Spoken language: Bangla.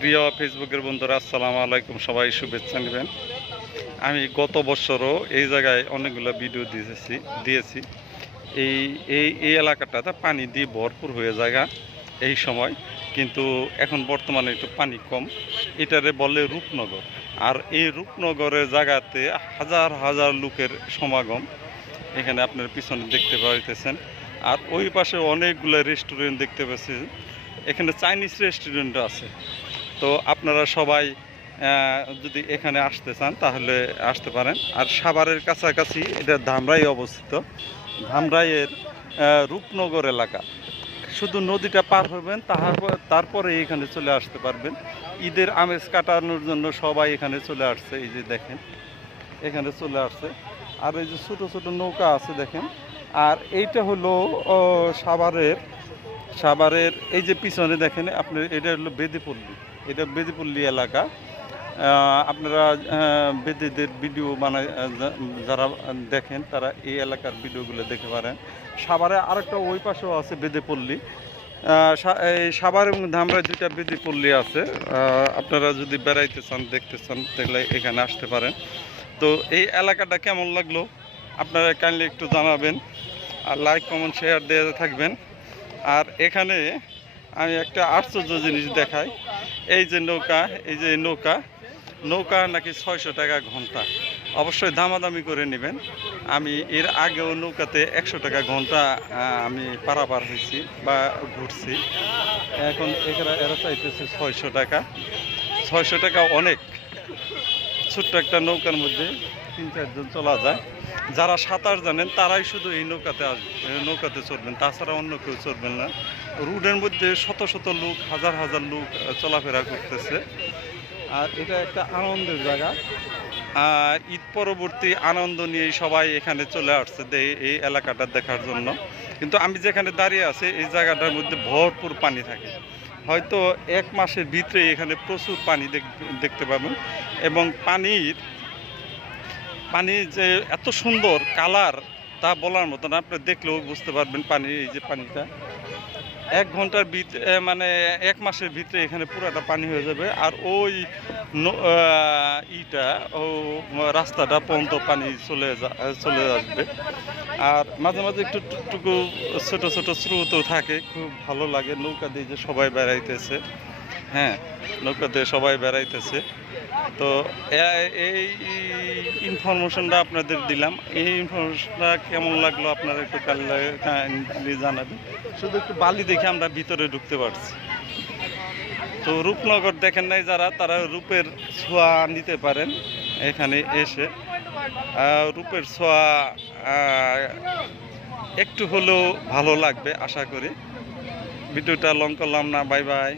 প্রিয় ফেসবুকের বন্ধুরা, আসসালামু আলাইকুম। সবাই শুভেচ্ছা নেবেন। আমি গত বছরও এই জায়গায় অনেকগুলো ভিডিও দিয়েছি। এই এই এই এলাকাটাতে পানি দিয়ে ভরপুর হয়ে জায়গা এই সময়, কিন্তু এখন বর্তমানে একটু পানি কম। এটারে বলে রূপনগর। আর এই রূপনগরের জায়গাতে হাজার হাজার লোকের সমাগম এখানে আপনার পিছনে দেখতে পাইতেছেন। আর ওই পাশে অনেকগুলো রেস্টুরেন্ট দেখতে পাচ্ছেন। এখানে চাইনিজ রেস্টুরেন্টও আছে। তো আপনারা সবাই যদি এখানে আসতে চান তাহলে আসতে পারেন। আর সাভারের কাছাকাছি এটা ধামরাই অবস্থিত। ধামরাইয়ের রূপনগর এলাকা। শুধু নদীটা পার হবেন, তারপরে এখানে চলে আসতে পারবেন। ঈদের আমেজ কাটানোর জন্য সবাই এখানে চলে আসছে। এই যে দেখেন, এখানে চলে আসছে। আর এই যে ছোটো ছোটো নৌকা আছে দেখেন। আর এইটা হলো সাভারের এই যে পিছনে দেখেন আপনার, এটা হলো বেদিপল্লী। এটা বেদিপল্লী এলাকা। আপনারা বেদিদের ভিডিও বানায় যারা দেখেন তারা এই এলাকার ভিডিওগুলো দেখতে পারেন। সাভারে আরেকটা ওই পাশেও আছে বেদিপল্লী। এই সাভার এবং ধামরায় দুইটা বেদিপল্লী আছে। আপনারা যদি বেড়াইতে চান, দেখতে চান, তাহলে এখানে আসতে পারেন। তো এই এলাকাটা কেমন লাগলো আপনারা কাইন্ডলি একটু জানাবেন। আর লাইক, কমেন্ট, শেয়ার দিয়ে থাকবেন। আর এখানে আমি একটা আশ্চর্য জিনিস দেখাই। এই যে নৌকা নাকি 600 টাকা ঘন্টা। অবশ্যই দামাদামি করে নেবেন। আমি এর আগেও নৌকাতে 100 টাকা ঘন্টা আমি পারাপার হয়েছি বা ঘুরছি। এখন এরা চাইতেছে 600 টাকা। 600 টাকা অনেক। ছোট্ট একটা নৌকার মধ্যে 3-4 জন চলা যায়। যারা সাঁতার জানেন তারাই শুধু এই নৌকাতে চড়বেন, তাছাড়া অন্য কেউ চড়বেন না। রোডের মধ্যে শত শত লোক, হাজার হাজার লোক চলাফেরা করতেছে। আর এটা একটা আনন্দের জায়গা। ঈদ পরবর্তী আনন্দ নিয়ে সবাই এখানে চলে আসছে এই এলাকাটা দেখার জন্য। কিন্তু আমি যেখানে দাঁড়িয়ে আছি এই জায়গাটার মধ্যে ভরপুর পানি থাকে। হয়তো 1 মাসের ভিতরে এখানে প্রচুর পানি দেখতে পাবেন। এবং পানি যে এত সুন্দর কালার তা বলার মতো না। আপনি দেখলেও বুঝতে পারবেন এই যে পানিটা 1 ঘন্টার ভিতরে, মানে 1 মাসের ভিতরে এখানে পুরাটা পানি হয়ে যাবে। আর ওই রাস্তাটা পর্যন্ত পানি চলে আসবে। আর মাঝে মাঝে একটু টুকটুকু ছোট ছোট স্রোতও থাকে, খুব ভালো লাগে। নৌকা দিয়ে যে সবাই বেড়াইতেছে, হ্যাঁ, নৌকা দিয়ে সবাই বেড়াইতেছে। তো এই ইনফরমেশনটা আপনাদের দিলাম। এই ইনফরমেশনটা কেমন লাগলো আপনারা একটু কাইন্ডলি জানাবেন। শুধু একটু বালি দেখে আমরা ভিতরে ঢুকতে পারছি। তো রূপনগর দেখেন নাই যারা, তারা রূপের ছোঁয়া নিতে পারেন এখানে এসে। রূপের ছোঁয়া একটু হলেও ভালো লাগবে আশা করি। ভিডিওটা লং করলাম না। Bye bye.